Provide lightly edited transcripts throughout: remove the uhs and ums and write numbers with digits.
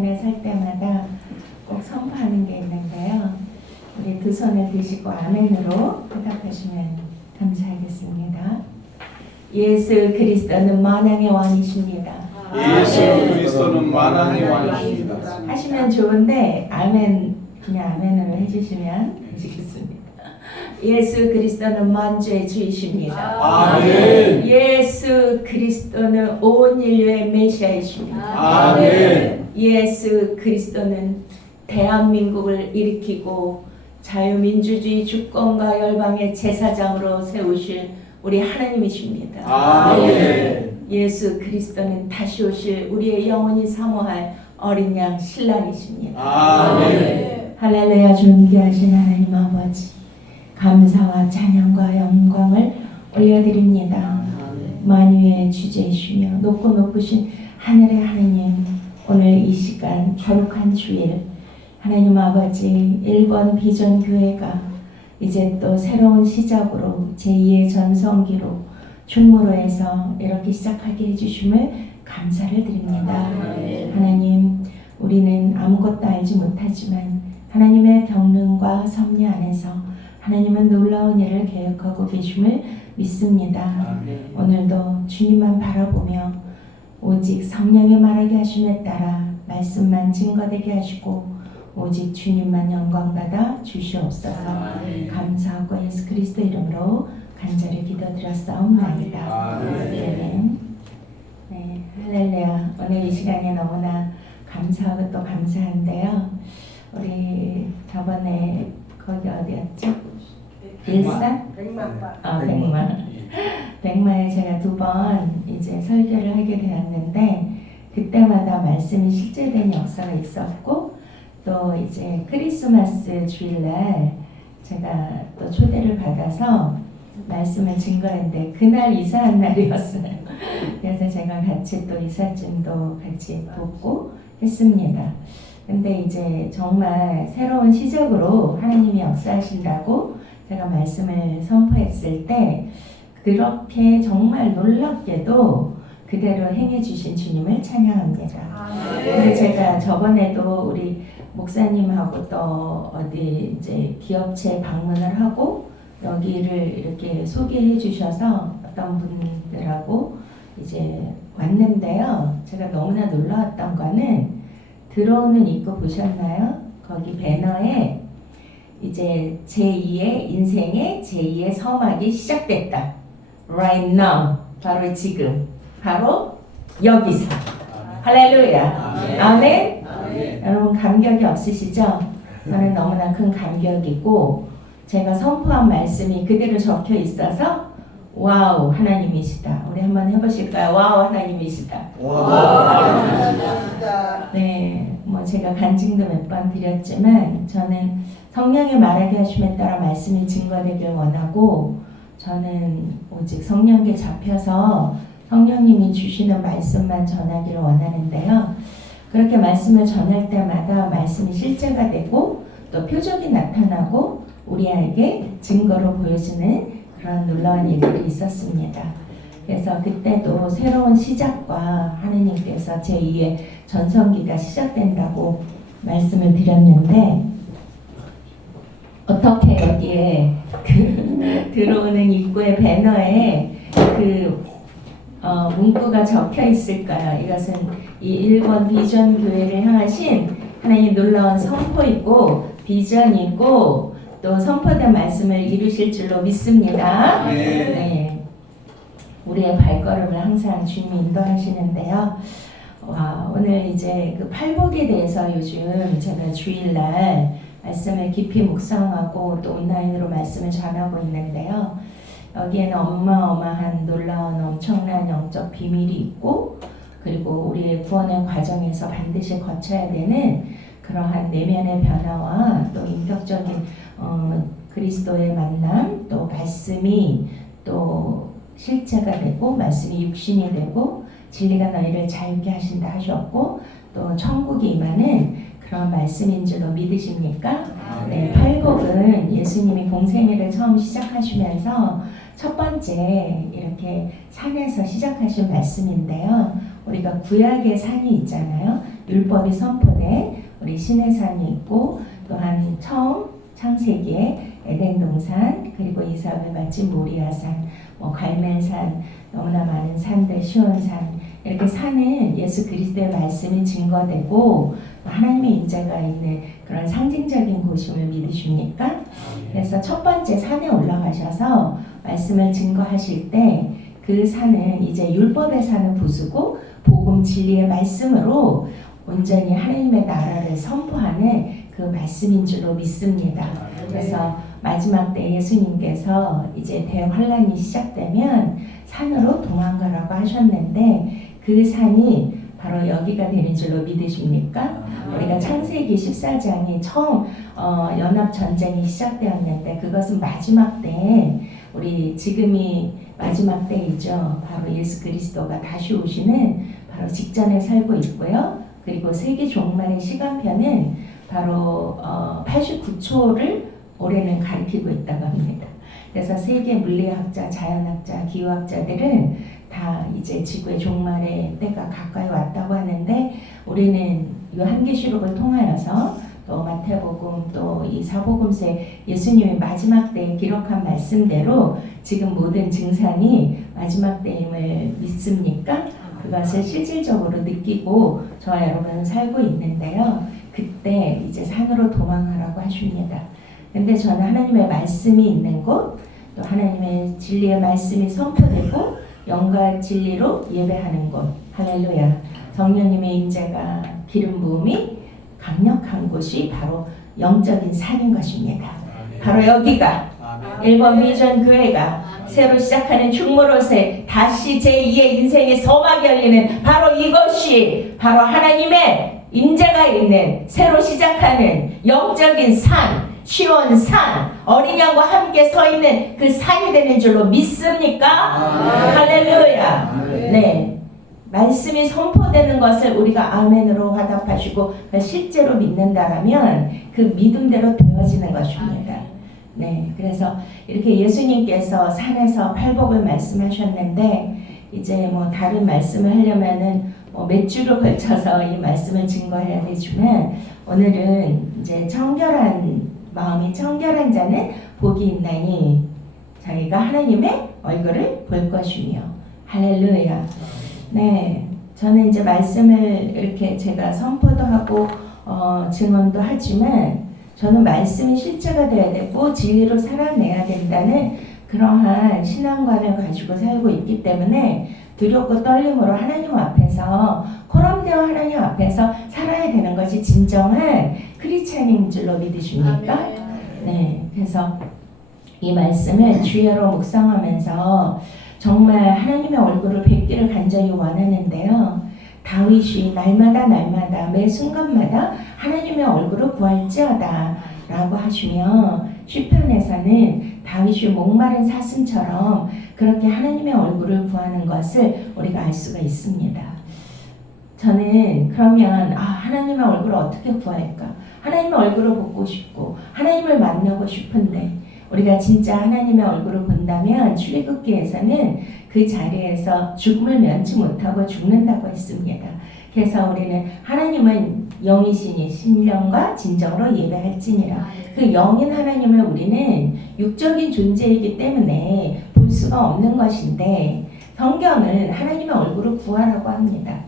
전에 설 때마다 꼭 선포하는 게 있는데요. 우리 두 손을 드시고 아멘으로 대답하시면 감사하겠습니다. 예수 그리스도는 만왕의 왕이십니다. 예수 그리스도는 만왕의 왕이십니다. 하시면 좋은데 아멘 그냥 아멘으로 해주시면 되시겠습니다. 예수 그리스도는 만주의 주이십니다. 아멘. 예수 그리스도는 온 인류의 메시아이십니다. 아멘. 예수 그리스도는 대한민국을 일으키고 자유민주주의 주권과 열방의 제사장으로 세우실 우리 하나님이십니다. 아멘. 예수 그리스도는 다시 오실 우리의 영원히 사모할 어린 양 신랑이십니다. 아멘. 할렐루야. 존귀하신 하나님 아버지, 감사와 찬양과 영광을 올려드립니다. 만유의 주제이시며 높고 높으신 하늘의 하나님, 오늘 이 시간 거룩한 주일 하나님 아버지 1번 비전 교회가 이제 또 새로운 시작으로 제2의 전성기로 충무로에서 이렇게 시작하게 해주심을 감사를 드립니다. 하나님, 우리는 아무것도 알지 못하지만 하나님의 경륜과 섭리 안에서 하나님은 놀라운 일을 계획하고 계심을 믿습니다. 오늘도 주님만 바라보며 오직 성령의 말하게 하심에 따라 말씀만 증거되게 하시고 오직 주님만 영광받아 주시옵소서. 감사하고 예수 그리스도 이름으로 간절히 기도드렸사옵나이다. 아멘. 네, 할렐루야. 오늘 이 시간에 너무나 감사하고 또 감사한데요. 우리 저번에 거기 어디였죠? 일산? 백마에 제가 2번 이제 설교를 하게 되었는데 그때마다 말씀이 실제된 역사가 있었고 또 이제 크리스마스 주일날 제가 또 초대를 받아서 말씀을 증거했는데 그날 이사한 날이었어요. 그래서 제가 같이 또 이삿짐도 같이 돕고 했습니다. 근데 이제 정말 새로운 시작으로 하나님이 역사하신다고 제가 말씀을 선포했을 때 그렇게 정말 놀랍게도 그대로 행해주신 주님을 찬양합니다. 근데 제가 저번에도 우리 목사님하고 또 어디 이제 기업체 방문을 하고 여기를 이렇게 소개해 주셔서 어떤 분들하고 이제 왔는데요. 제가 너무나 놀라웠던 거는 들어오는 입구 보셨나요? 거기 배너에 이제 제2의 인생의 제2의 서막이 시작됐다. Right now. 바로 지금. 바로 여기서. 할렐루야. 아멘. 여러분 감격이 없으시죠? 저는 너무나 큰 감격이고 제가 선포한 말씀이 그대로 적혀 있어서 와우 하나님이시다. 우리 한번 해보실까요? 와우 하나님이시다. 네, 뭐 제가 간증도 몇 번 드렸지만 저는 성령의 말하게 하심에 따라 말씀이 증거되길 원하고 저는 오직 성령께 잡혀서 성령님이 주시는 말씀만 전하기를 원하는데요. 그렇게 말씀을 전할 때마다 말씀이 실제가 되고 또 표적이 나타나고 우리에게 증거로 보여주는 그런 놀라운 일들이 있었습니다. 그래서 그때도 새로운 시작과 하느님께서 제2의 전성기가 시작된다고 말씀을 드렸는데 어떻게 여기에 들어오는 입구의 배너에 문구가 적혀 있을까요? 이것은 이 1번 비전 교회를 향하신 하나님 놀라운 선포이고 비전이고 또 선포된 말씀을 이루실 줄로 믿습니다. 네. 우리의 발걸음을 항상 주님이 인도하시는데요. 오늘 이제 그 팔복에 대해서 요즘 제가 주일날 말씀을 깊이 묵상하고 또 온라인으로 말씀을 전하고 있는데요. 여기에는 어마어마한 놀라운 엄청난 영적 비밀이 있고 그리고 우리의 구원의 과정에서 반드시 거쳐야 되는 그러한 내면의 변화와 또 인격적인 그리스도의 만남 또 말씀이 또 실체가 되고 말씀이 육신이 되고 진리가 너희를 자유케 하신다 하셨고 또 천국이 임하는 그런 말씀인 줄로 믿으십니까? 네, 팔복은 예수님이 공생애를 처음 시작하시면서 첫 번째 이렇게 산에서 시작하신 말씀인데요. 우리가 구약의 산이 있잖아요. 율법이 선포된 우리 시내산이 있고, 또한 처음 창세기에 에덴 동산, 그리고 이삭을 바친 모리아산, 갈멜산, 너무나 많은 산들, 시온산, 이렇게 산은 예수 그리스도의 말씀이 증거되고 하나님의 인자가 있는 그런 상징적인 곳임을 믿으십니까? 그래서 첫 번째 산에 올라가셔서 말씀을 증거하실 때 그 산은 이제 율법의 산을 부수고 복음 진리의 말씀으로 온전히 하나님의 나라를 선포하는 그 말씀인 줄로 믿습니다. 그래서 마지막 때 예수님께서 이제 대환란이 시작되면 산으로 도망가라고 하셨는데 그 산이 바로 여기가 되는 줄로 믿으십니까? 우리가 창세기 14장이 처음 연합전쟁이 시작되었는데 그것은 마지막 때에 우리 지금이 마지막 때이죠. 바로 예수 그리스도가 다시 오시는 바로 직전에 살고 있고요. 그리고 세계 종말의 시간표는 바로 89초를 올해는 가리키고 있다고 합니다. 그래서 세계 물리학자, 자연학자, 기후학자들은 다 이제 지구의 종말의 때가 가까이 왔다고 하는데 우리는 요한계시록을 통하여서 또 마태복음 또 이 사복음서에 예수님의 마지막 때에 기록한 말씀대로 지금 모든 증상이 마지막 때임을 믿습니까? 그것을 실질적으로 느끼고 저와 여러분은 살고 있는데요. 그때 이제 산으로 도망하라고 하십니다. 근데 저는 하나님의 말씀이 있는 곳, 또 하나님의 진리의 말씀이 선포되고 영과 진리로 예배하는 곳, 할렐루야. 성령님의 임재가 기름 부음이 강력한 곳이 바로 영적인 산인 것입니다. 바로 여기가 1번 비전 교회가 새로 시작하는 충무로새 다시 제2의 인생의 서막이 열리는 바로 이것이 바로 하나님의 임재가 있는 새로 시작하는 영적인 산, 시온산, 어린 양과 함께 서 있는 그 산이 되는 줄로 믿습니까? 할렐루야. 네. 말씀이 선포되는 것을 우리가 아멘으로 화답하시고 실제로 믿는다라면 그 믿음대로 되어지는 것입니다. 네, 그래서 이렇게 예수님께서 산에서 팔복을 말씀하셨는데 이제 다른 말씀을 하려면은 몇 주를 걸쳐서 이 말씀을 증거해야 되지만 오늘은 이제 마음이 청결한 자는 복이 있나니 자기가 하나님의 얼굴을 볼 것이며 할렐루야. 네, 저는 이제 말씀을 이렇게 제가 선포도 하고 증언도 하지만 저는 말씀이 실제가 되어야 되고 진리로 살아내야 된다는 그러한 신앙관을 가지고 살고 있기 때문에 두렵고 떨림으로 하나님 앞에서 코람되어 하나님 앞에서 살아야 되는 것이 진정한 크리스찬인 줄로 믿으십니까? 네, 그래서 이 말씀을 주야로 묵상하면서 정말 하나님의 얼굴을 뵙기를 간절히 원하는데요. 다윗이 날마다 매 순간마다 하나님의 얼굴을 구할지어다 라고 하시며 시편에서는 다윗이 목마른 사슴처럼 그렇게 하나님의 얼굴을 구하는 것을 우리가 알 수가 있습니다. 저는 그러면 하나님의 얼굴을 어떻게 구할까? 하나님의 얼굴을 보고 싶고 하나님을 만나고 싶은데 우리가 진짜 하나님의 얼굴을 본다면 출애굽기에서는 그 자리에서 죽음을 면치 못하고 죽는다고 했습니다. 그래서 우리는 하나님은 영이시니 신령과 진정으로 예배할지니라. 그 영인 하나님을 우리는 육적인 존재이기 때문에 볼 수가 없는 것인데 성경은 하나님의 얼굴을 구하라고 합니다.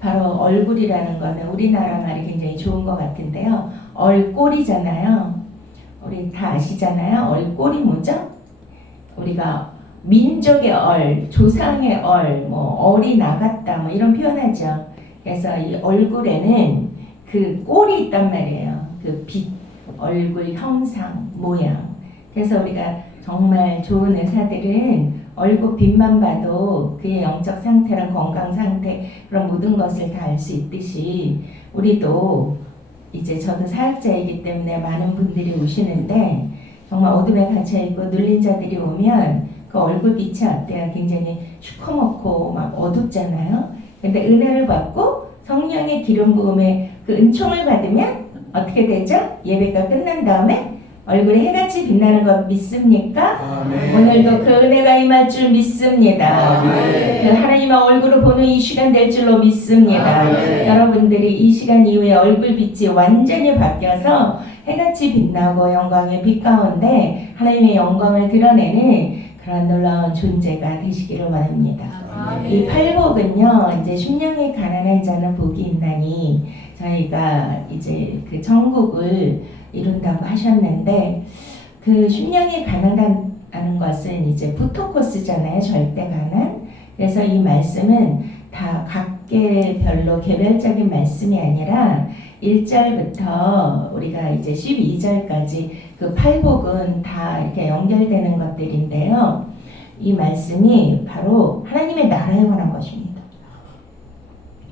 바로 얼굴이라는 거는 우리나라 말이 굉장히 좋은 것 같은데요. 얼꼴이잖아요. 우리 다 아시잖아요. 얼꼴이 뭐죠? 우리가 민족의 얼, 조상의 얼, 얼이 나갔다 이런 표현하죠. 그래서 이 얼굴에는 그 꼴이 있단 말이에요. 그 빛, 얼굴 형상, 모양. 그래서 우리가 정말 좋은 의사들은 얼굴 빛만 봐도 그의 영적 상태랑 건강 상태 그런 모든 것을 다 알 수 있듯이 우리도 이제 저도 사역자이기 때문에 많은 분들이 오시는데 정말 어둠에 갇혀있고 눌린 자들이 오면 그 얼굴 빛이 어때요? 굉장히 시커멓고 막 어둡잖아요. 근데 은혜를 받고 성령의 기름 부음에 그 은총을 받으면 어떻게 되죠? 예배가 끝난 다음에 얼굴이 해같이 빛나는 것 믿습니까? 아멘. 오늘도 그 은혜가 임할 줄 믿습니다. 아멘. 그 하나님의 얼굴을 보는 이 시간 될 줄로 믿습니다. 아멘. 여러분들이 이 시간 이후에 얼굴빛이 완전히 바뀌어서 해같이 빛나고 영광의 빛 가운데 하나님의 영광을 드러내는 그런 놀라운 존재가 되시기를 원합니다. 이 팔복은요, 이제 심령이 가난한 자는 복이 있나니 저희가 이제 그 천국을 이룬다고 하셨는데, 그 심령이 가난하다는 것은 이제 부토코스잖아요. 절대 가난. 그래서 이 말씀은 다 각계별로 개별적인 말씀이 아니라 1절부터 우리가 이제 12절까지 그 팔복은 다 이렇게 연결되는 것들인데요. 이 말씀이 바로 하나님의 나라에 관한 것입니다.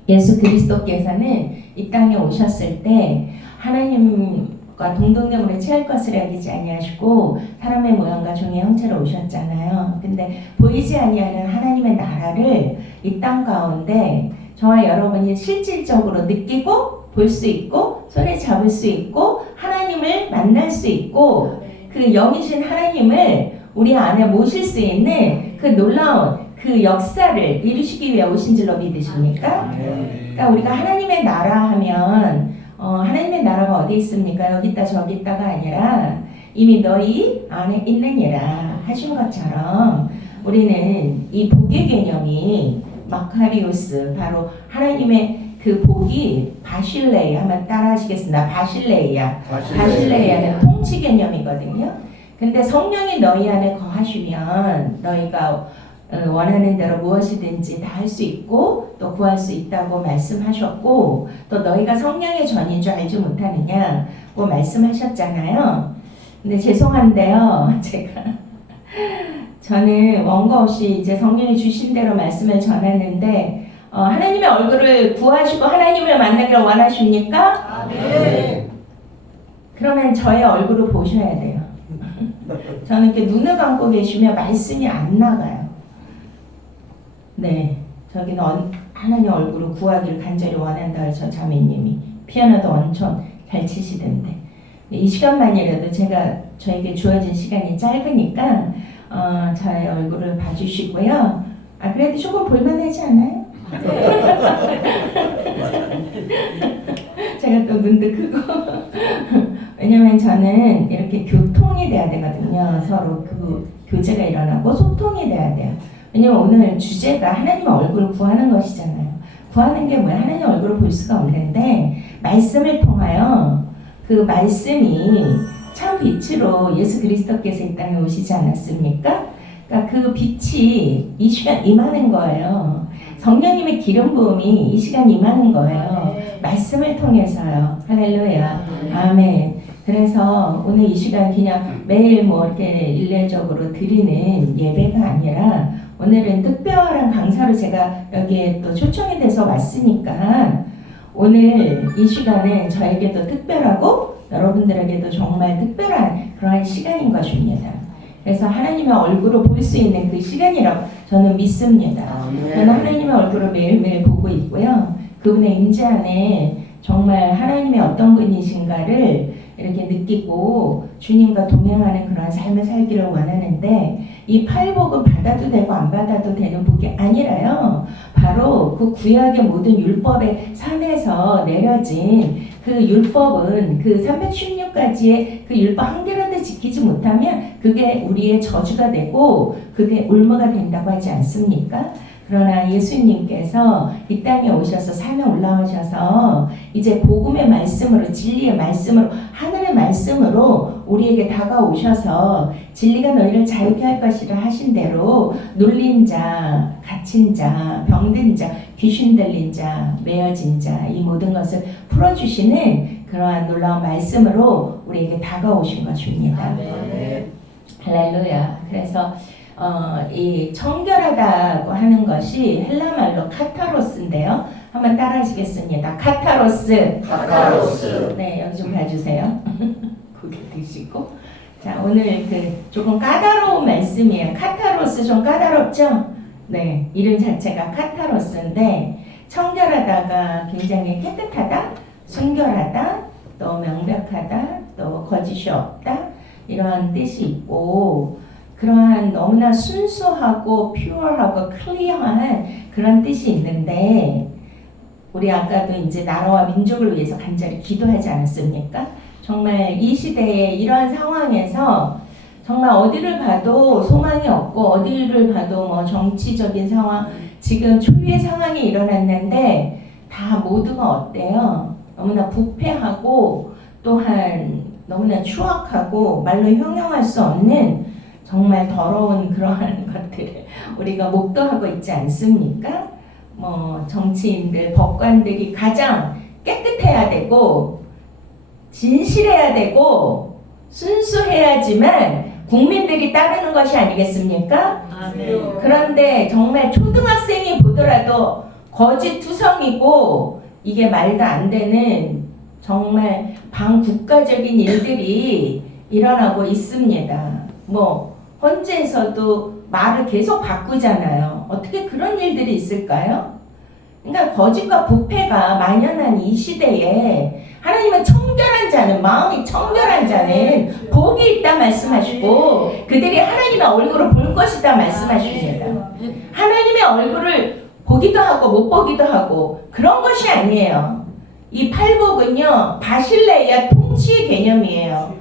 예수 그리스도께서는 이 땅에 오셨을 때 하나님과 동등됨으로 취할 것을 여기지 아니하시고 사람의 모양과 종의 형체로 오셨잖아요. 근데 보이지 아니하는 하나님의 나라를 이 땅 가운데 저와 여러분이 실질적으로 느끼고 볼 수 있고 손에 잡을 수 있고 하나님을 만날 수 있고 그 영이신 하나님을 우리 안에 모실 수 있는 그 놀라운 그 역사를 이루시기 위해 오신 줄로 믿으십니까? 그러니까 우리가 하나님의 나라 하면 하나님의 나라가 어디 있습니까? 여기 있다 저기 있다가 아니라 이미 너희 안에 있느니라 하신 것처럼 우리는 이 복의 개념이 마카리오스, 바로 하나님의 그 복이 바실레이 하면 따라 하시겠습니다. 바실레이아는 통치 개념이거든요. 근데 성령이 너희 안에 거하시면 너희가 원하는 대로 무엇이든지 다 할 수 있고 또 구할 수 있다고 말씀하셨고, 또 너희가 성령의 전인 줄 알지 못하느냐고 말씀하셨잖아요. 근데 죄송한데요, 저는 원고 없이 이제 성령이 주신 대로 말씀을 전했는데 하나님의 얼굴을 구하시고 하나님을 만나기를 원하십니까? 네. 그러면 저의 얼굴을 보셔야 돼요. 저는 이렇게 눈을 감고 계시면 말씀이 안 나가요. 네, 저기는 하나님 얼굴을 구하기를 간절히 원한다. 저 자매님이 피아노도 엄청 잘 치시던데, 이 시간만이라도 제가 저에게 주어진 시간이 짧으니까 저의 얼굴을 봐주시고요. 그래도 조금 볼만하지 않아요? 제가 또 눈도 크고 왜냐면 저는 이렇게 교통이 돼야 되거든요. 서로 그 교제가 일어나고 소통이 돼야 돼요. 왜냐면 오늘 주제가 하나님의 얼굴을 구하는 것이잖아요. 구하는 게 뭐야? 하나님 얼굴을 볼 수가 없는데 말씀을 통하여 그 말씀이 참 빛으로 예수 그리스도께서 이 땅에 오시지 않았습니까? 그러니까 그 빛이 이 시간 임하는 거예요. 성령님의 기름 부음이 이 시간 임하는 거예요. 말씀을 통해서요. 할렐루야. 아멘. 그래서 오늘 이 시간 그냥 매일 뭐 이렇게 일례적으로 드리는 예배가 아니라 오늘은 특별한 강사로 제가 여기에 또 초청이 돼서 왔으니까 오늘 이 시간은 저에게도 특별하고 여러분들에게도 정말 특별한 그러한 시간인 것입니다. 그래서 하나님의 얼굴을 볼 수 있는 그 시간이라고 저는 믿습니다. 저는 하나님의 얼굴을 매일매일 보고 있고요. 그분의 임재 안에 정말 하나님의 어떤 분이신가를 이렇게 느끼고 주님과 동행하는 그런 삶을 살기를 원하는데, 이 팔복은 받아도 되고 안 받아도 되는 복이 아니라요. 바로 그 구약의 모든 율법의 산에서 내려진 그 율법은 그 316가지의 그 율법 한 개라도 지키지 못하면 그게 우리의 저주가 되고 그게 올무가 된다고 하지 않습니까? 그러나 예수님께서 이 땅에 오셔서 산에 올라오셔서 이제 복음의 말씀으로, 진리의 말씀으로, 하늘의 말씀으로 우리에게 다가오셔서 진리가 너희를 자유케 할 것이라 하신 대로 눌린 자, 갇힌 자, 병든 자, 귀신 들린 자, 매어진 자, 이 모든 것을 풀어주시는 그러한 놀라운 말씀으로 우리에게 다가오신 것입니다. 할렐루야. 그래서 이 청결하다고 하는 것이 헬라말로 카타로스인데요. 한번 따라 하시겠습니다. 카타로스. 네, 여기 좀 봐주세요. 고개 드시고. 자, 오늘 그 조금 까다로운 말씀이에요. 카타로스 좀 까다롭죠? 네, 이름 자체가 카타로스인데 청결하다가 굉장히 깨끗하다, 순결하다, 또 명백하다, 또 거짓이 없다. 이런 뜻이 있고 그러한 너무나 순수하고 퓨어하고 클리어한 그런 뜻이 있는데 우리 아까도 이제 나라와 민족을 위해서 간절히 기도하지 않았습니까? 정말 이 시대에 이러한 상황에서 정말 어디를 봐도 소망이 없고 어디를 봐도 뭐 정치적인 상황 지금 초유의 상황이 일어났는데 다 모두가 어때요? 너무나 부패하고 또한 너무나 추악하고 말로 형용할 수 없는 정말 더러운 그러한 것들을 우리가 목도하고 있지 않습니까? 뭐 정치인들, 법관들이 가장 깨끗해야 되고 진실해야 되고 순수해야지만 국민들이 따르는 것이 아니겠습니까? 아멘. 그런데 정말 초등학생이 보더라도 거짓투성이고 이게 말도 안 되는 정말 반국가적인 일들이 일어나고 있습니다. 뭐 헌재에서도 말을 계속 바꾸잖아요. 어떻게 그런 일들이 있을까요? 그러니까 거짓과 부패가 만연한 이 시대에 하나님은 청결한 자는 마음이 청결한 자는 복이 있다 말씀하시고 그들이 하나님의 얼굴을 볼 것이다 말씀하십니다. 하나님의 얼굴을 보기도 하고 못 보기도 하고 그런 것이 아니에요. 이 팔복은요 바실레야 통치의 개념이에요.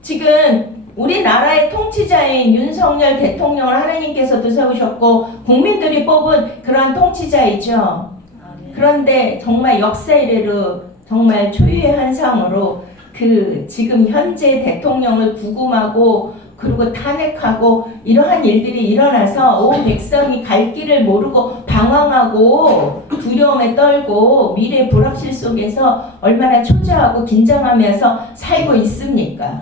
지금 우리나라의 통치자인 윤석열 대통령을 하나님께서도 세우셨고 국민들이 뽑은 그러한 통치자이죠. 그런데 정말 역사 이래로 정말 초유의 한상으로 그 지금 현재 대통령을 구금하고 그리고 탄핵하고 이러한 일들이 일어나서 온 백성이 갈 길을 모르고 방황하고 두려움에 떨고 미래 불확실 속에서 얼마나 초조하고 긴장하면서 살고 있습니까?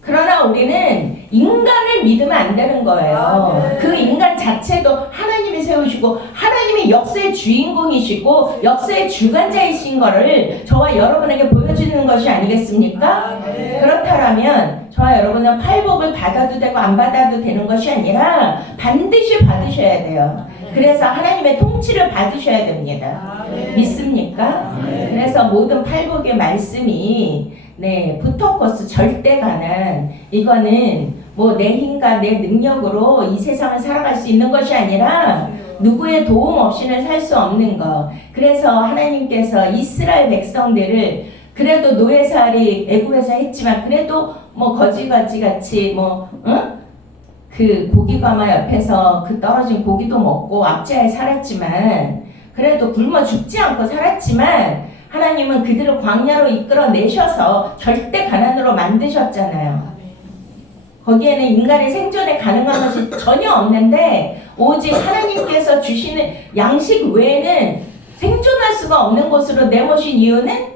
그러나 우리는 인간을 믿으면 안 되는 거예요. 그 인간 자체도 하나님이 세우시고 하나님이 역사의 주인공이시고 역사의 주관자이신 거를 저와 여러분에게 보여주는 것이 아니겠습니까? 그렇다면 저와 여러분은 팔복을 받아도 되고 안 받아도 되는 것이 아니라 반드시 받으셔야 돼요. 그래서 하나님의 통치를 받으셔야 됩니다. 믿습니까? 그래서 모든 팔복의 말씀이 부토코스 절대 가난 이거는 뭐 내 힘과 내 능력으로 이 세상을 살아갈 수 있는 것이 아니라 누구의 도움 없이는 살 수 없는 것. 그래서 하나님께서 이스라엘 백성들을 그래도 노예살이 애굽에서 했지만 그래도 뭐 거지같이 같이 그 고기가마 옆에서 그 떨어진 고기도 먹고 압제하에 살았지만 그래도 굶어 죽지 않고 살았지만 하나님은 그들을 광야로 이끌어내셔서 절대 가난으로 만드셨잖아요. 거기에는 인간의 생존에 가능한 것이 전혀 없는데 오직 하나님께서 주시는 양식 외에는 생존할 수가 없는 곳으로 내모신 이유는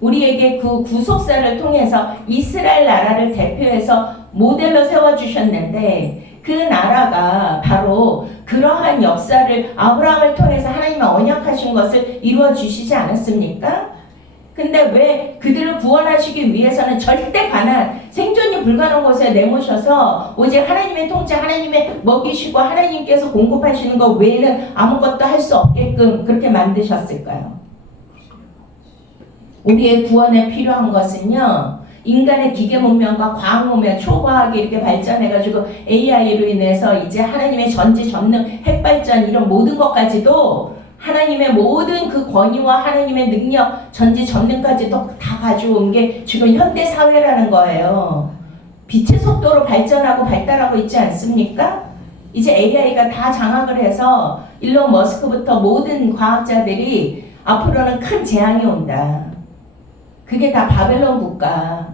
우리에게 그 구속사를 통해서 이스라엘 나라를 대표해서 모델로 세워주셨는데 그 나라가 바로 그러한 역사를 아브라함을 통해서 하나님의 언약하신 것을 이루어 주시지 않았습니까? 근데 왜 그들을 구원하시기 위해서는 절대 가난, 생존이 불가능한 곳에 내모셔서 오직 하나님의 통치, 하나님의 먹이시고 하나님께서 공급하시는 것 외에는 아무것도 할 수 없게끔 그렇게 만드셨을까요? 우리의 구원에 필요한 것은요, 인간의 기계 문명과 과학 문명, 초과학이 이렇게 발전해가지고 AI로 인해서 이제 하나님의 전지 전능, 핵발전 이런 모든 것까지도 하나님의 모든 그 권위와 하나님의 능력, 전지 전능까지도 다 가져온 게 지금 현대 사회라는 거예요. 빛의 속도로 발전하고 발달하고 있지 않습니까? 이제 AI가 다 장악을 해서 일론 머스크부터 모든 과학자들이 앞으로는 큰 재앙이 온다. 그게 다 바벨론 국가.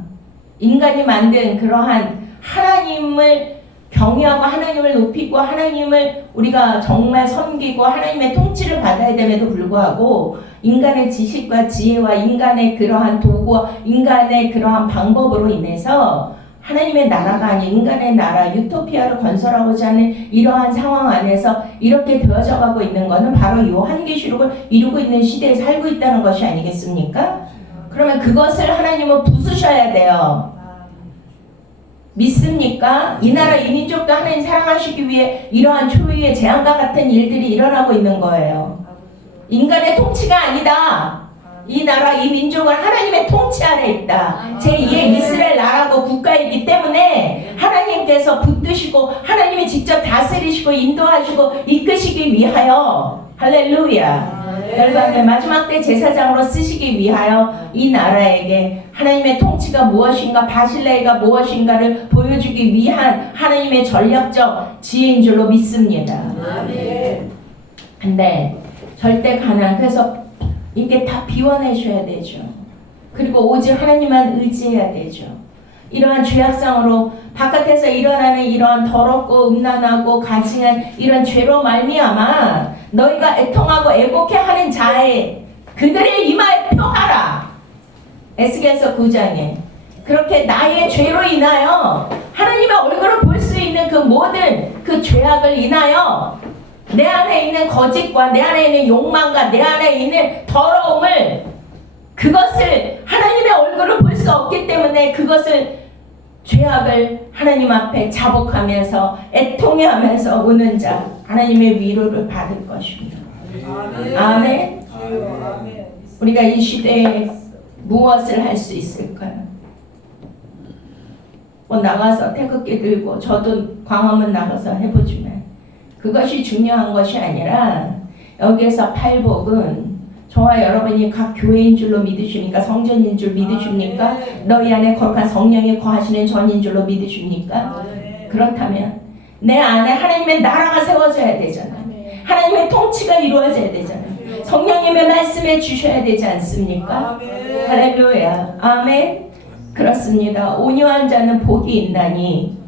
인간이 만든 그러한 하나님을 경외하고 하나님을 높이고 하나님을 우리가 정말 섬기고 하나님의 통치를 받아야 됨에도 불구하고 인간의 지식과 지혜와 인간의 그러한 도구와 인간의 그러한 방법으로 인해서 하나님의 나라가 아닌 인간의 나라 유토피아를 건설하고자 하는 이러한 상황 안에서 이렇게 되어져 가고 있는 것은 바로 요한계시록을 이루고 있는 시대에 살고 있다는 것이 아니겠습니까? 그러면 그것을 하나님은 부수셔야 돼요. 믿습니까? 이 나라 이 민족도 하나님 사랑하시기 위해 이러한 초유의 재앙과 같은 일들이 일어나고 있는 거예요. 인간의 통치가 아니다. 이 나라, 이 민족은 하나님의 통치 아래 있다. 제2의 이스라엘 나라고 국가이기 때문에 하나님께서 붙드시고 하나님이 직접 다스리시고 인도하시고 이끄시기 위하여 할렐루야. 열방을 마지막 때 제사장으로 쓰시기 위하여 이 나라에게 하나님의 통치가 무엇인가, 바실레가 무엇인가를 보여주기 위한 하나님의 전략적 지혜인 줄로 믿습니다. 근데 절대 그래서 이게 다 비워내셔야 되죠. 그리고 오직 하나님만 의지해야 되죠. 이러한 죄악상으로 바깥에서 일어나는 이러한 더럽고 음란하고 가증한 이런 죄로 말미암아 너희가 애통하고 애곡해 하는 자의 그들의 이마에 표하라. 에스겔서 9장에 그렇게 나의 죄로 인하여 하나님의 얼굴을 볼 수 있는 그 모든 그 죄악을 인하여 내 안에 있는 거짓과 내 안에 있는 욕망과 내 안에 있는 더러움을 그것을 하나님의 얼굴을 볼 수 없기 때문에 그것을 죄악을 하나님 앞에 자복하면서 애통해하면서 우는 자 하나님의 위로를 받을 것입니다. 아멘. 우리가 이 시대에 무엇을 할 수 있을까요? 뭐 나가서 태극기 들고 저도 광화문 나가서 해보지만 그것이 중요한 것이 아니라 여기에서 팔복은 저와 여러분이 각 교회인 줄로 믿으십니까? 성전인 줄 믿으십니까? 너희 안에 거룩한 성령이 거하시는 전인 줄로 믿으십니까? 그렇다면 내 안에 하나님의 나라가 세워져야 되잖아요. 하나님의 통치가 이루어져야 되잖아요. 성령님의 말씀해 주셔야 되지 않습니까? 할렐루야. 아멘. 그렇습니다. 온유한 자는 복이 있나니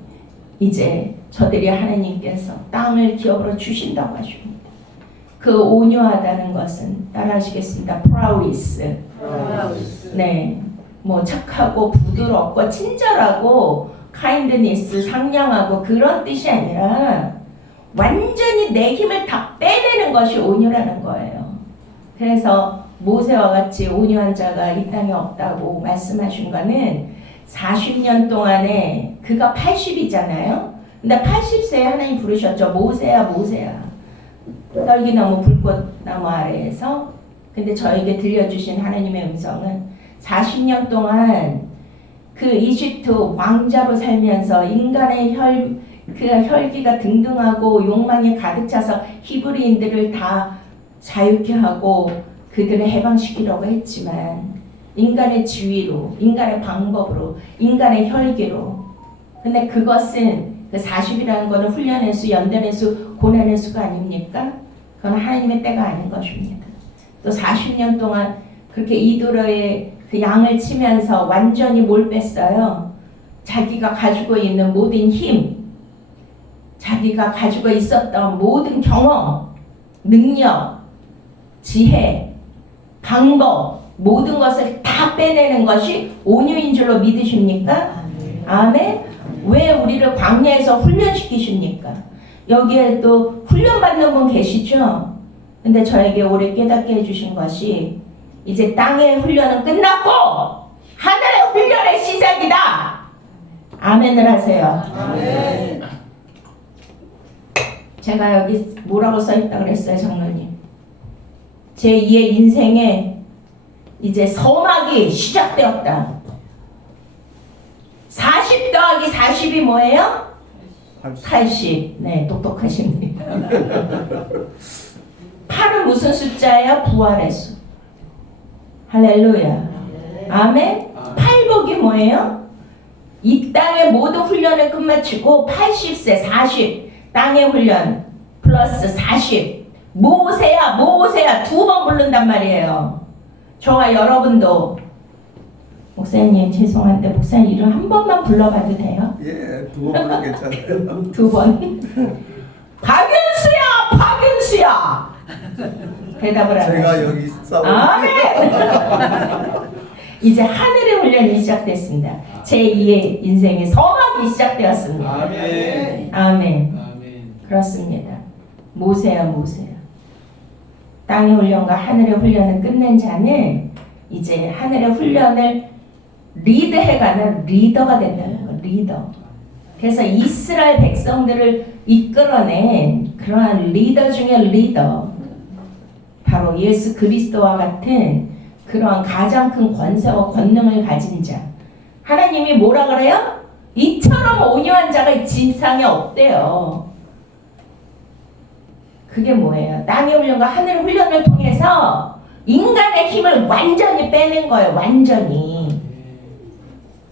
이제 저들이 하나님께서 땅을 기업으로 주신다고 하십니다. 그 온유하다는 것은 따라하시겠습니다. 프라우리스. 네, 뭐 착하고 부드럽고 친절하고 카인드니스 상냥하고 그런 뜻이 아니라 완전히 내 힘을 다 빼내는 것이 온유라는 거예요. 그래서 모세와 같이 온유한 자가 이 땅에 없다고 말씀하신 거는 40년 동안에 그가 80이잖아요. 근데 80세에 하나님 부르셨죠. 모세야 모세야. 떨기나무 불꽃나무 아래에서. 근데 저에게 들려주신 하나님의 음성은 40년 동안 그 이집트 왕자로 살면서 인간의 그 혈기가 등등하고 욕망이 가득 차서 히브리인들을 다 자유케 하고 그들을 해방시키려고 했지만 인간의 지위로, 인간의 방법으로, 인간의 혈기로. 근데 그것은 그 40이라는 것은 훈련의 수, 연단의 수, 고난의 수가 아닙니까? 그건 하나님의 때가 아닌 것입니다. 또 40년 동안 그렇게 이도로의 그 양을 치면서 완전히 뭘 뺐어요? 자기가 가지고 있는 모든 힘, 자기가 가지고 있었던 모든 경험, 능력, 지혜, 방법, 모든 것을 다 빼내는 것이 온유인 줄로 믿으십니까? 아멘. 왜 우리를 광야에서 훈련시키십니까? 여기에 또 훈련받는 분 계시죠? 근데 저에게 올해 깨닫게 해주신 것이 이제 땅의 훈련은 끝났고 하늘의 훈련의 시작이다. 아멘을 하세요. 아멘. 제가 여기 뭐라고 써있다 그랬어요, 장로님? 제2의 인생에 이제 서막이 시작되었다. 40 더하기 40이 뭐예요? 80. 네, 똑똑하십니다. 8은 무슨 숫자예요? 부활의 수. 할렐루야. 아멘. 팔복이 뭐예요? 이 땅의 모든 훈련을 끝마치고 80세, 40 땅의 훈련 플러스 40 모세야 모세야 2번 부른단 말이에요. 저와 여러분도 목사님 죄송한데 목사님 이름 한 번만 불러봐도 돼요? 예, 2번 불러 괜찮아요. 2번. 박윤수야 박윤수야 대답을 하세요. 제가 여기 싸우고 아멘. 이제 하늘의 훈련이 시작됐습니다. 제2의 인생의 서막이 시작되었습니다. 아멘. 아멘. 아멘. 그렇습니다. 모세야 모세야. 땅의 훈련과 하늘의 훈련을 끝낸 자는 이제 하늘의 훈련을 리드해가는 리더가 된다는 거. 리더. 그래서 이스라엘 백성들을 이끌어낸 그러한 리더 중에 리더. 바로 예수 그리스도와 같은 그런 가장 큰 권세와 권능을 가진 자. 하나님이 뭐라 그래요? 이처럼 온유한 자가 지상에 없대요. 그게 뭐예요? 땅의 훈련과 하늘의 훈련을 통해서 인간의 힘을 완전히 빼낸 거예요. 완전히.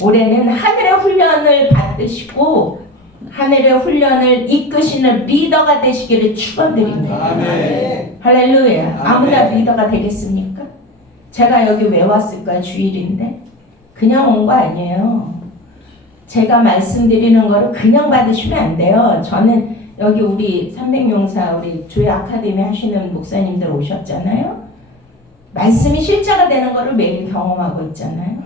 올해는 하늘의 훈련을 받으시고 하늘의 훈련을 이끄시는 리더가 되시기를 축원드립니다. 아멘. 할렐루야. 아무나 아멘. 리더가 되겠습니까? 제가 여기 왜 왔을까? 주일인데 그냥 온 거 아니에요. 제가 말씀드리는 거를 그냥 받으시면 안 돼요. 저는 여기 우리 300용사 우리 주의 아카데미 하시는 목사님들 오셨잖아요. 말씀이 실제가 되는 거를 매일 경험하고 있잖아요.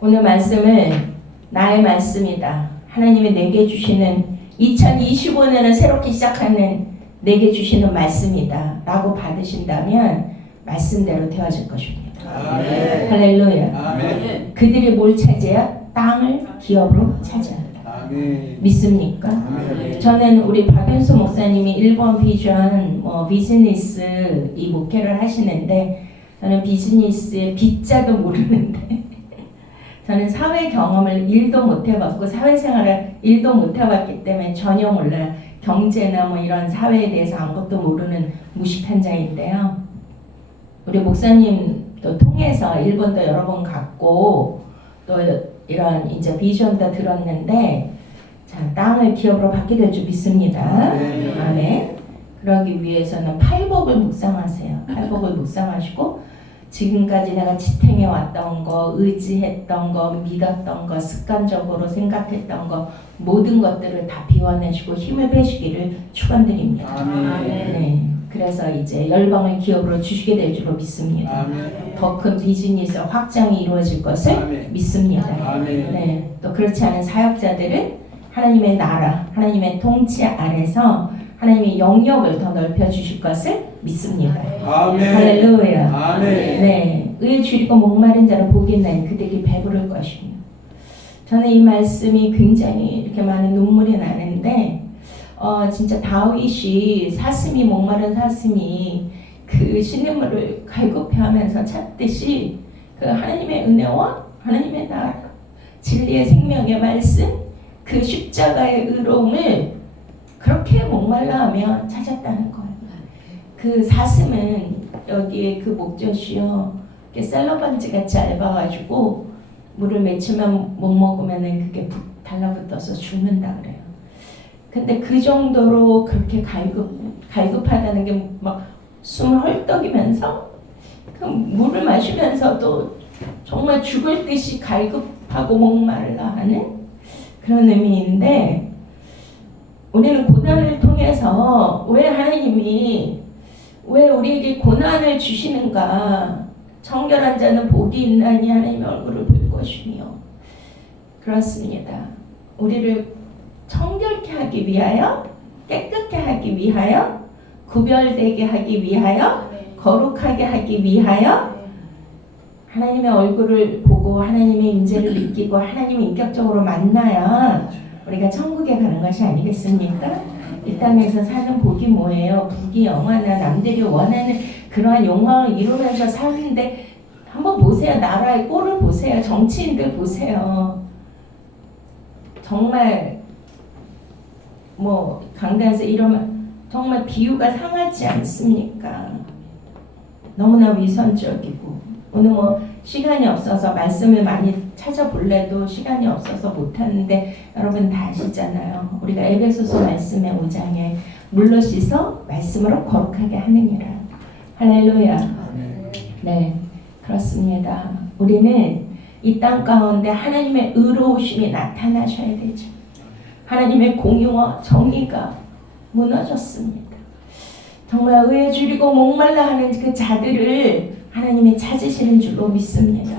오늘 말씀은 나의 말씀이다. 하나님이 내게 주시는 2025년을 새롭게 시작하는 내게 주시는 말씀이다 라고 받으신다면 말씀대로 되어질 것입니다. 아멘. 할렐루야. 아멘. 그들이 뭘 차지해야? 땅을 기업으로 차지한다. 아멘. 믿습니까? 아멘. 저는 우리 박윤수 목사님이 일본 비전 비즈니스 이 목회를 하시는데 저는 비즈니스의 B자도 모르는데 저는 사회 경험을 1도 못 해봤고 사회생활을 1도 못 해봤기 때문에 전혀 몰라요. 경제나 뭐 이런 사회에 대해서 아무것도 모르는 무식한 자인데요. 우리 목사님도 통해서 일본도 여러 번 갔고 또 이런 이제 비전도 들었는데 자, 땅을 기업으로 받게 될 줄 믿습니다. 아멘. 아멘. 그러기 위해서는 팔복을 묵상하세요. 팔복을 묵상하시고 지금까지 내가 지탱해 왔던 거, 의지했던 거, 믿었던 거, 습관적으로 생각했던 거 모든 것들을 다 비워내시고 힘을 빼시기를 축원드립니다. 아멘. 네. 그래서 이제 열방을 기업으로 주시게 될 줄로 믿습니다. 아멘. 더 큰 비즈니스 확장이 이루어질 것을 아멘. 믿습니다. 아멘. 네. 또 그렇지 않은 사역자들은 하나님의 나라, 하나님의 통치 아래서 하나님의 영역을 더 넓혀 주실 것을 믿습니다. 아멘. 할렐루야. 아멘. 네, 의에 줄이고 목마른 자를 복이 있나니 그들이 배부를 것이며. 저는 이 말씀이 굉장히 이렇게 많은 눈물이 나는데 진짜 다윗이 사슴이 목마른 사슴이 그 신음을 갈급해하면서 찾듯이 그 하나님의 은혜와 하나님의 나라, 진리의 생명의 말씀, 그 십자가의 의로움을 그렇게 목말라하며 찾았다는 거예요. 그 사슴은 여기에 그 목젖이요, 셀러반지가 짧아가지고 물을 맺히면 못 먹으면은 그게 달라붙어서 죽는다 그래요. 근데 그 정도로 그렇게 갈급하다는 게 막 숨을 헐떡이면서 그 물을 마시면서도 정말 죽을 듯이 갈급하고 목말라하는 그런 의미인데 우리는 고난을 통해서 왜 하나님이 왜 우리에게 고난을 주시는가? 청결한 자는 복이 있나니 하나님의 얼굴을 볼 것이며. 그렇습니다. 우리를 청결케 하기 위하여, 깨끗게 하기 위하여, 구별되게 하기 위하여, 거룩하게 하기 위하여 하나님의 얼굴을 보고 하나님의 임재를 느끼고 하나님을 인격적으로 만나야 우리가 천국에 가는 것이 아니겠습니까? 이 땅에서 사는 복이 뭐예요? 부귀 영화나 남들이 원하는 그러한 욕망을 이루면서 사는데 한번 보세요. 나라의 꼴을 보세요. 정치인들 보세요. 정말 뭐 강단에서 이러면 정말 비유가 상하지 않습니까? 너무나 위선적이고 오늘 뭐 시간이 없어서 말씀을 많이 찾아볼래도 시간이 없어서 못하는데 여러분 다 아시잖아요. 우리가 에베소서 말씀의 5장에 물로 씻어 말씀으로 거룩하게 하느니라. 할렐루야. 네, 그렇습니다. 우리는 이 땅 가운데 하나님의 의로우심이 나타나셔야 되죠. 하나님의 공의와 정의가 무너졌습니다. 정말 의에 줄이고 목말라 하는 그 자들을 하나님이 찾으시는 줄로 믿습니다.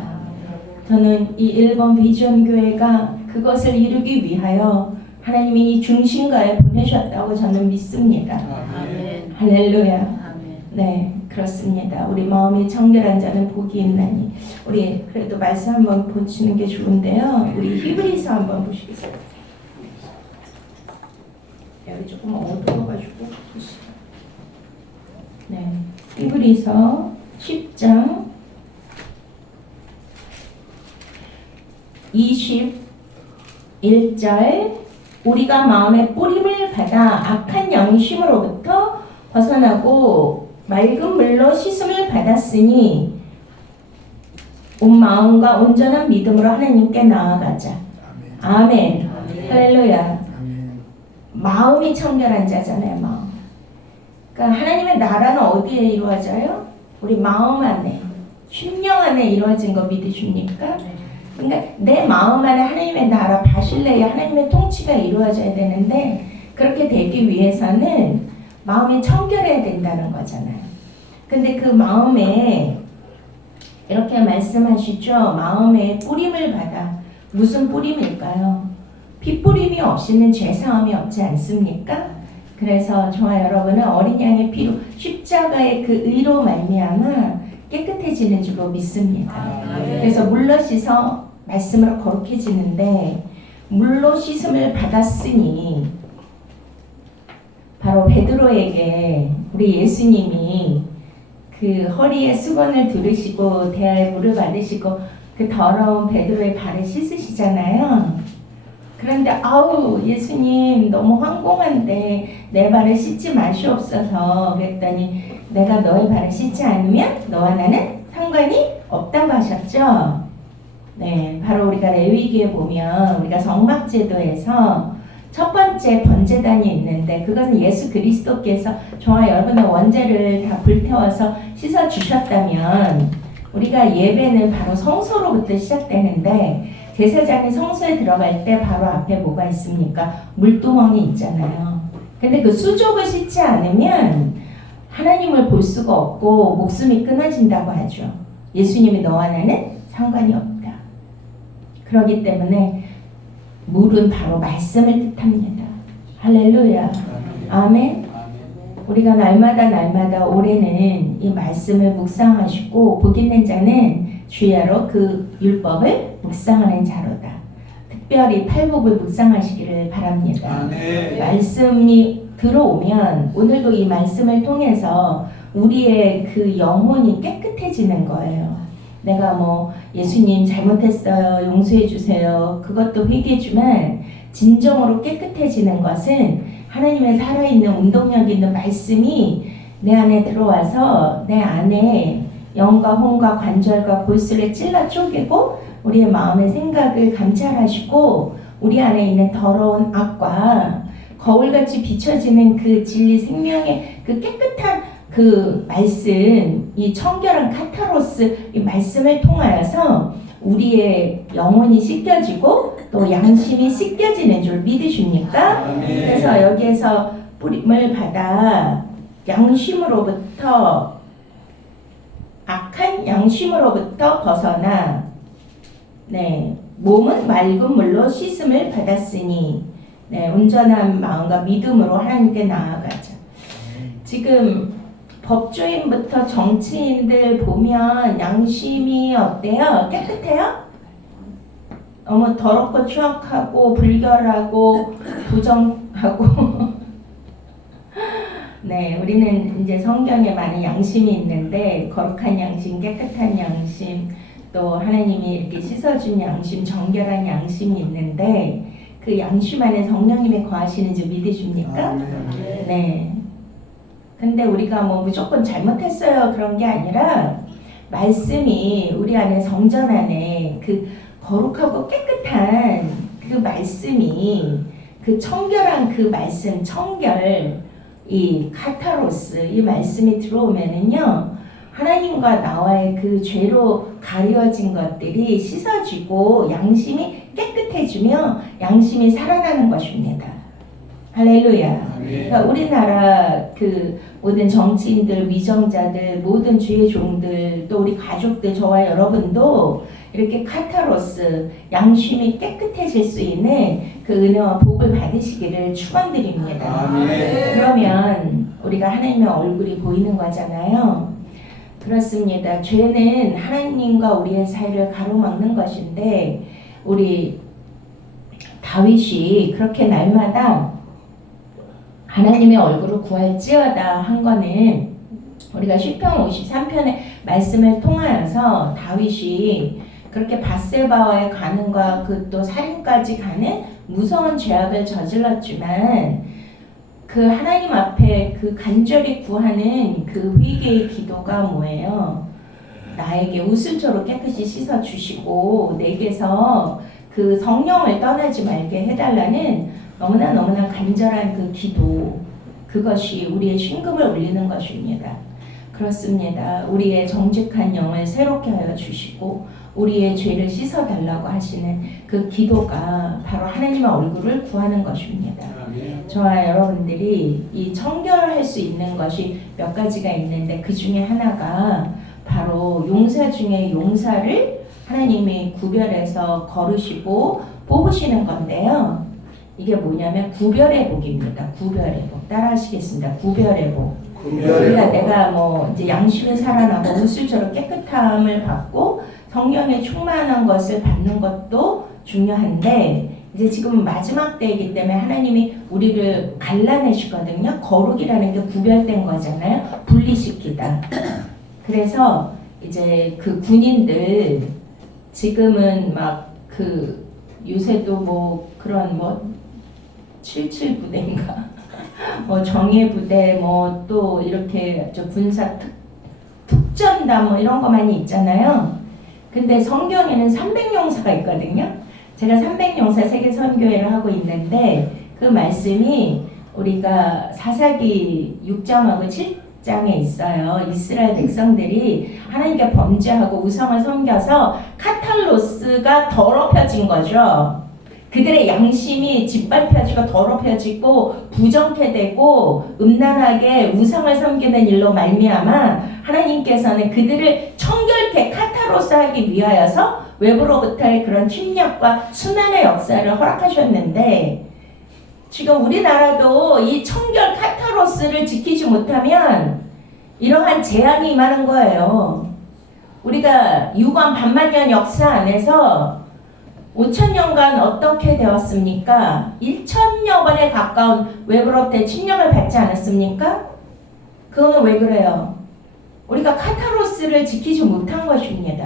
저는 이 일본 비전 교회가 그것을 이루기 위하여 하나님이 이 중심가에 보내셨다고 저는 믿습니다. 아멘. 할렐루야. 아멘. 네, 그렇습니다. 우리 마음이 청결한 자는 복이 있나니. 우리 그래도 말씀 한번 보시는 게 좋은데요. 우리 히브리서 한번 보시겠어요? 여기 조금 어두워가지고 보시죠. 네, 히브리서 10장 21절 우리가 마음의 뿌림을 받아 악한 양심으로부터 벗어나고 맑은 물로 씻음을 받았으니 온 마음과 온전한 믿음으로 하나님께 나아가자. 아멘. 할렐루야. 마음이 청결한 자잖아요. 마음. 그러니까 하나님의 나라는 어디에 이루어져요? 우리 마음 안에, 심령 안에 이루어진 거 믿으십니까? 그러니까 내 마음 안에 하나님의 나라, 바실레에 하나님의 통치가 이루어져야 되는데 그렇게 되기 위해서는 마음이 청결해야 된다는 거잖아요. 근데 그 마음에 이렇게 말씀하시죠. 마음에 뿌림을 받아. 무슨 뿌림일까요? 피 뿌림이 없이는 죄 사함이 없지 않습니까? 그래서 저와 여러분은 어린 양의 피로 십자가의 그 의로 말미암아 깨끗해지는 줄로 믿습니다. 그래서 물로 씻어 말씀으로 거룩해지는데 물로 씻음을 받았으니 바로 베드로에게 우리 예수님이 그 허리에 수건을 두르시고 대야에 물을 받으시고 그 더러운 베드로의 발을 씻으시잖아요. 그런데 아우 예수님 너무 황공한데 내 발을 씻지 마시옵소서 그랬더니 내가 너의 발을 씻지 않으면 너와 나는 상관이 없다고 하셨죠. 네, 바로 우리가 레위기에 보면 우리가 성막제도에서 첫 번째 번제단이 있는데 그것은 예수 그리스도께서 저와 여러분의 원죄를 다 불태워서 씻어 주셨다면 우리가 예배는 바로 성소로부터 시작되는데 제사장이 성소에 들어갈 때 바로 앞에 뭐가 있습니까? 물두멍이 있잖아요. 근데 그 수족을 씻지 않으면 하나님을 볼 수가 없고 목숨이 끊어진다고 하죠. 예수님이 너와 나는 상관이 없다. 그렇기 때문에 물은 바로 말씀을 뜻합니다. 할렐루야. 아멘. 우리가 날마다 올해는 이 말씀을 묵상하시고 복 있는 자는 주야로 그 율법을 묵상하는 자로다. 특별히 팔복을 묵상하시기를 바랍니다. 말씀이 들어오면 오늘도 이 말씀을 통해서 우리의 그 영혼이 깨끗해지는 거예요. 내가 뭐 예수님 잘못했어요 용서해 주세요 그것도 회개지만 진정으로 깨끗해지는 것은 하나님의 살아있는 운동력 있는 말씀이 내 안에 들어와서 내 안에 영과 혼과 관절과 골수를 찔러 쪼개고 우리의 마음의 생각을 감찰하시고 우리 안에 있는 더러운 악과 거울같이 비춰지는 그 진리 생명의 그 깨끗한 그 말씀, 이 청결한 카타로스 이 말씀을 통하여서 우리의 영혼이 씻겨지고 또 양심이 씻겨지는 줄 믿으십니까? 그래서 여기에서 뿌림을 받아 양심으로부터 악한 양심으로부터 벗어나 네, 몸은 맑은 물로 씻음을 받았으니 네, 온전한 마음과 믿음으로 하나님께 나아가자. 지금 법조인부터 정치인들 보면 양심이 어때요? 깨끗해요? 너무 더럽고 추악하고 불결하고 부정하고 네, 우리는 이제 성경에 많은 양심이 있는데 거룩한 양심, 깨끗한 양심 또 하나님이 이렇게 씻어준 양심, 정결한 양심이 있는데 그 양심 안에 성령님이 거하시는 줄 믿으십니까? 네. 근데 우리가 뭐 무조건 잘못했어요 그런 게 아니라 말씀이 우리 안에 성전 안에 그 거룩하고 깨끗한 그 말씀이 그 청결한 그 말씀 청결 이 카타로스 이 말씀이 들어오면은요 하나님과 나와의 그 죄로 가려진 것들이 씻어지고 양심이 깨끗해지며 양심이 살아나는 것입니다. 할렐루야. 그러니까 우리나라 그 모든 정치인들, 위정자들, 모든 주의 종들, 또 우리 가족들, 저와 여러분도 이렇게 카타로스, 양심이 깨끗해질 수 있는 그 은혜와 복을 받으시기를 축원드립니다. 그러면 우리가 하나님의 얼굴이 보이는 거잖아요. 그렇습니다. 죄는 하나님과 우리의 사이를 가로막는 것인데 우리 다윗이 그렇게 날마다 하나님의 얼굴을 구할지어다 한 거는 우리가 시편 53편에 말씀을 통하여서 다윗이 그렇게 밧세바와의 가는과 그 또 살인까지 가는 무서운 죄악을 저질렀지만 그 하나님 앞에 그 간절히 구하는 그 회개의 기도가 뭐예요? 나에게 우슬초로 깨끗이 씻어 주시고 내게서 그 성령을 떠나지 말게 해달라는 너무나 간절한 그 기도, 그것이 우리의 신금을 울리는 것입니다. 그렇습니다. 우리의 정직한 영을 새롭게 하여 주시고 우리의 죄를 씻어달라고 하시는 그 기도가 바로 하나님의 얼굴을 구하는 것입니다. 저와 여러분들이 이 청결할 수 있는 것이 몇 가지가 있는데 그 중에 하나가 바로 용사 중에 용사를 하나님이 구별해서 거르시고 뽑으시는 건데요. 이게 뭐냐면 구별의 복입니다. 구별의 복. 따라 하시겠습니다. 구별의 복. 그러니까 내가 뭐 이제 양심이 살아나고 우슬처럼 깨끗함을 받고 성령의 충만한 것을 받는 것도 중요한데 이제 지금 마지막 때이기 때문에 하나님이 우리를 갈라내시거든요. 거룩이라는 게 구별된 거잖아요. 분리시키다. 그래서 이제 그 군인들 지금은 막 그 요새도 뭐 그런 뭐 77부대인가 뭐 정예부대 뭐 또 이렇게 저 군사 특전단 뭐 이런 거 많이 있잖아요. 근데 성경에는 300용사가 있거든요. 제가 300용사 세계 선교회를 하고 있는데 그 말씀이 우리가 사사기 6장하고 7장에 있어요. 이스라엘 백성들이 하나님께 범죄하고 우상을 섬겨서 카탈로스가 더럽혀진 거죠. 그들의 양심이 짓밟혀지고 더럽혀지고 부정케 되고 음란하게 우상을 섬기는 일로 말미암아 하나님께서는 그들을 청결케 카타로스하기 위하여서 외부로부터의 그런 침략과 순환의 역사를 허락하셨는데 지금 우리나라도 이 청결 카타로스를 지키지 못하면 이러한 재앙이 임하는 거예요. 우리가 유관 반만년 역사 안에서 5,000년간 어떻게 되었습니까? 1,000여 번에 가까운 외부로부터의 침략을 받지 않았습니까? 그거는 왜 그래요? 우리가 카타로스를 지키지 못한 것입니다.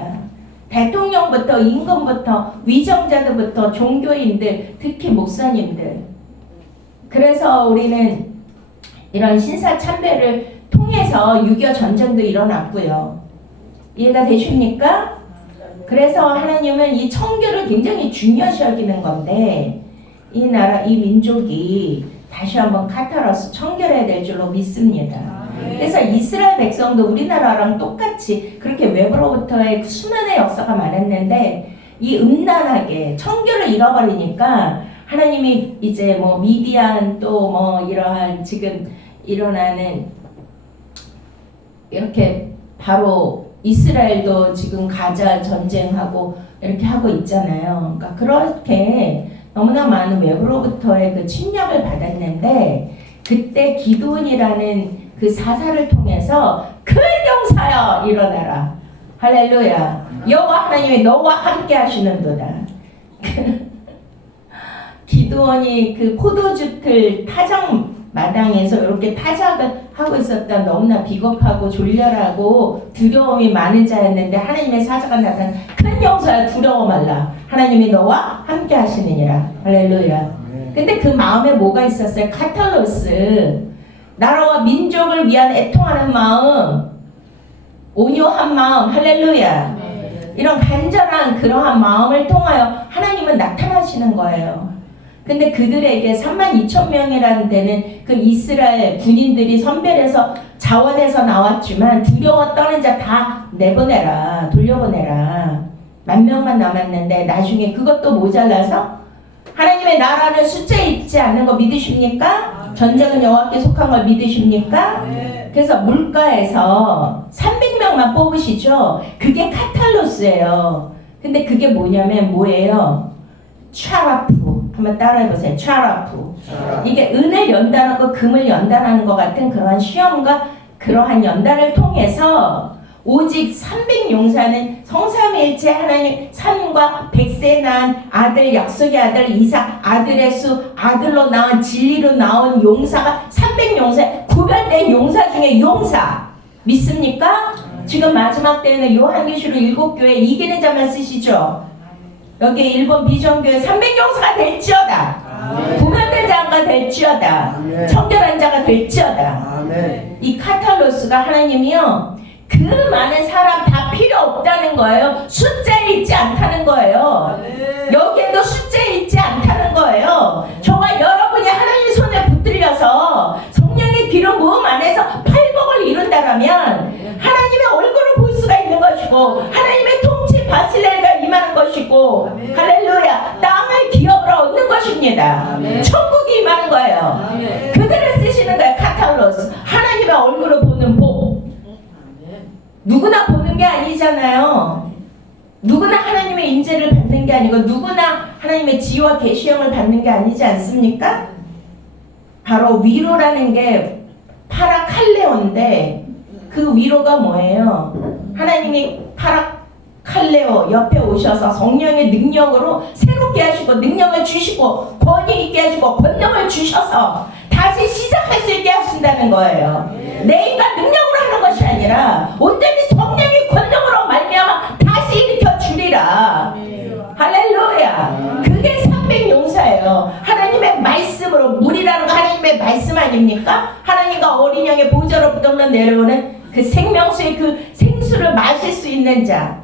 대통령부터 임금부터 위정자들부터 종교인들 특히 목사님들. 그래서 우리는 이런 신사참배를 통해서 6.25 전쟁도 일어났고요. 이해가 되십니까? 그래서 하나님은 이 청결을 굉장히 중요시 여기는 건데 이 나라, 이 민족이 다시 한번 카타로스 청결해야 될 줄로 믿습니다. 그래서 이스라엘 백성도 우리나라랑 똑같이 그렇게 외부로부터의 순환의 역사가 많았는데 이 음란하게 청결을 잃어버리니까 하나님이 이제 뭐 미디안 또 뭐 이러한 지금 일어나는 이렇게 바로 이스라엘도 지금 가자 전쟁하고 이렇게 하고 있잖아요. 그러니까 그렇게 너무나 많은 외부로부터의 그 침략을 받았는데 그때 기드온이라는 그 사사를 통해서 큰 용사여 일어나라. 할렐루야. 여호와 하나님이 너와 함께 하시는도다. 기드온이 그 포도주틀 타작 마당에서 이렇게 타작을 하고 있었다. 너무나 비겁하고 졸렬하고 두려움이 많은 자였는데 하나님의 사자가 나타나 큰 용사야 두려워 말라. 하나님이 너와 함께 하시느니라. 할렐루야. 근데 그 마음에 뭐가 있었어요? 카탈로스. 나라와 민족을 위한 애통하는 마음, 온유한 마음. 할렐루야. 이런 간절한 그러한 마음을 통하여 하나님은 나타나시는 거예요. 근데 그들에게 32,000명이라는 데는 그 이스라엘 군인들이 선별해서 자원해서 나왔지만 두려워 떠는 자 다 내보내라, 돌려보내라. 10,000명만 남았는데 나중에 그것도 모자라서 하나님의 나라는 숫자에 있지 않는 거 믿으십니까? 전쟁은 여호와께 속한 걸 믿으십니까? 그래서 물가에서 300명만 뽑으시죠. 그게 카탈로스예요. 근데 그게 뭐냐면 차라프. 한번 따라해보세요. 차라프. 이게 은을 연단하고 금을 연단하는 것 같은 그러한 시험과 그러한 연단을 통해서 오직 300용사는 성삼위일체 하나님 3인과 100세 낳은 아들 약속의 아들 이삭 아들의 수 아들로 나온 진리로 나온 용사가 300용사 구별된 용사 중에 용사 믿습니까? 지금 마지막 때에는 요한계시록 7교회 이기는 자만 쓰시죠. 여기 1번 비전교회 300용사가 될지어다. 구별된 자가 될지어다. 청결한 자가 될지어다. 이 카탈로스가 하나님이요, 그 많은 사람 다 필요 없다는 거예요. 숫자에 있지 않다는 거예요. 여기에도 숫자에 있지 않다는 거예요. 저와 여러분이 하나님 손에 붙들려서 성령의 기름 부음 안에서 팔복을 이룬다라면 하나님의 얼굴을 볼 수가 있는 것이고, 하나님의 통치 바실레가 임하는 것이고, 할렐루야, 땅을 기업으로 얻는 것입니다. 천국이 임하는 거예요. 그들을 쓰시는 거예요. 카탈로스, 하나님의 얼굴을 보는 복. 누구나 보는 게 아니잖아요. 누구나 하나님의 인재를 받는 게 아니고, 누구나 하나님의 지혜와 계시형을 받는 게 아니지 않습니까? 바로 위로라는 게 파라칼레오인데, 그 위로가 뭐예요? 하나님이 파라칼레오 옆에 오셔서 성령의 능력으로 새롭게 하시고, 능력을 주시고, 권위 있게 하시고, 권능을 주셔서 다시 시작할 수 있게 하신다는 거예요. 내 인간 능력으로 하는 것이 아니라 온전히 성령의 권능으로 말미암아 다시 일으켜 주리라. 할렐루야. 그게 300용사예요. 하나님의 말씀으로, 물이라는 거 하나님의 말씀 아닙니까? 하나님과 어린 양의 보좌로부터 내려오는 그 생명수의 그 생수를 마실 수 있는 자,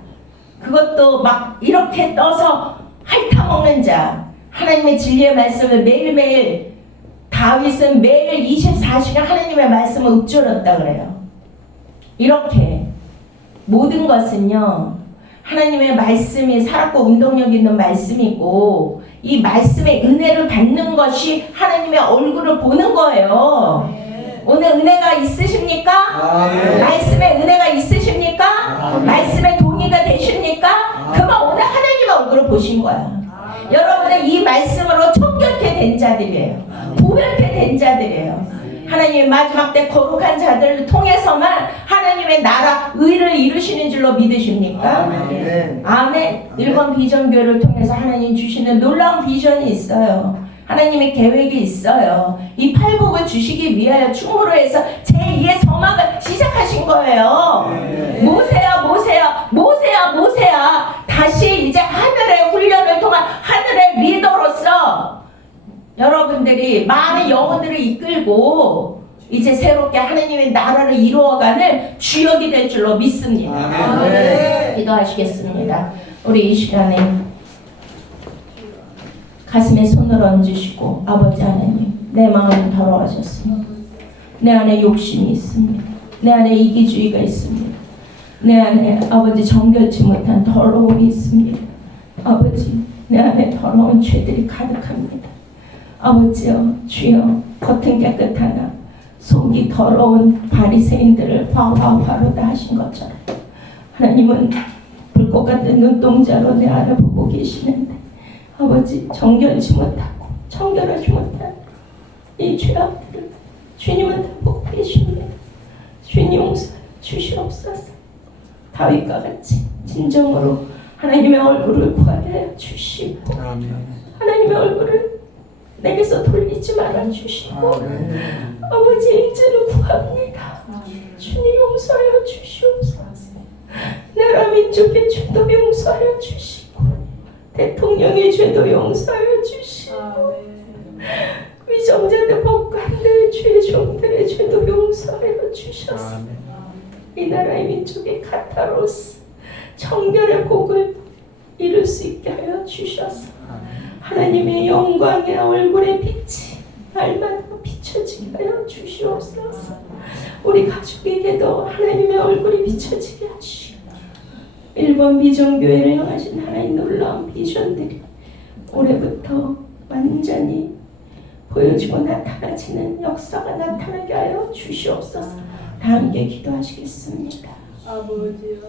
그것도 막 이렇게 떠서 핥아먹는 자, 하나님의 진리의 말씀을 매일매일, 다윗은 매일 24시간 하나님의 말씀을 읊조렸다 그래요. 이렇게 모든 것은요, 하나님의 말씀이 살았고 운동력 있는 말씀이고, 이 말씀의 은혜를 받는 것이 하나님의 얼굴을 보는 거예요. 오늘 은혜가 있으십니까? 말씀의 은혜가 있으십니까? 말씀의 동의가 되십니까? 그만 오늘 하나님의 얼굴을 보신 거야. 여러분은 이 말씀으로 청결케 된 자들이에요. 구별케 된 자들이에요. 하나님의 마지막 때 거룩한 자들을 통해서만 하나님의 나라 의를 이루시는 줄로 믿으십니까? 아멘. 1번 비전교회를 통해서 하나님 주시는 놀라운 비전이 있어요. 하나님의 계획이 있어요. 이 팔복을 주시기 위하여 충무로 해서 제2의 서막을 시작하신 거예요. 모세야 모세야 모세야 모세야, 다시 이제 하늘의 훈련을 통한 하늘의 리더로서 여러분들이 많은 영혼들을 이끌고 이제 새롭게 하나님의 나라를 이루어가는 주역이 될 줄로 믿습니다. 기도하시겠습니다. 우리 이 시간에 가슴에 손을 얹으시고, 아버지 하나님, 내 마음이 더러워졌습니다. 내 안에 욕심이 있습니다. 내 안에 이기주의가 있습니다. 내 안에 아버지 정결치 못한 더러움이 있습니다. 아버지, 내 안에 더러운 죄들이 가득합니다. 아버지여, 주여, 겉은 깨끗하나 속이 더러운 바리새인들을 화화화로다 하신 것처럼 하나님은 불꽃 같은 눈동자로 내 안을 보고 계시는데, 아버지, 정결치 못하고 청결하지 못한 이 죄악들을 주님은 다 보고 계십니다. 주님 용서해 주시옵소서. 다윗과 같이 진정으로 하나님의 얼굴을 구하게 하여 주시고, 하나님의 얼굴을 내게서 돌리지 말아 주시고, 아버지의 인재를 구합니다. 주님 용서하여 주시옵소서. 나라 민족의 죄도 용서하여 주시고, 대통령의 죄도 용서하여 주시고, 위정자들 법관들 주의 종들의 죄도 용서하여 주셔서 이 나라의 민족의 카타로스 청결의 복을 이룰 수 있게 하여 주셔서 하나님의 영광의 얼굴의 빛이 날마다 비춰지게 하여 주시옵소서. 우리 가족에게도 하나님의 얼굴이 비춰지게 하시고, 1번 비전교회를 향하신 하나님 놀라운 비전들이 올해부터 완전히 보여지고 나타나지는 역사가 나타나게 하여 주시옵소서. 다 함께 기도하시겠습니다. 아버지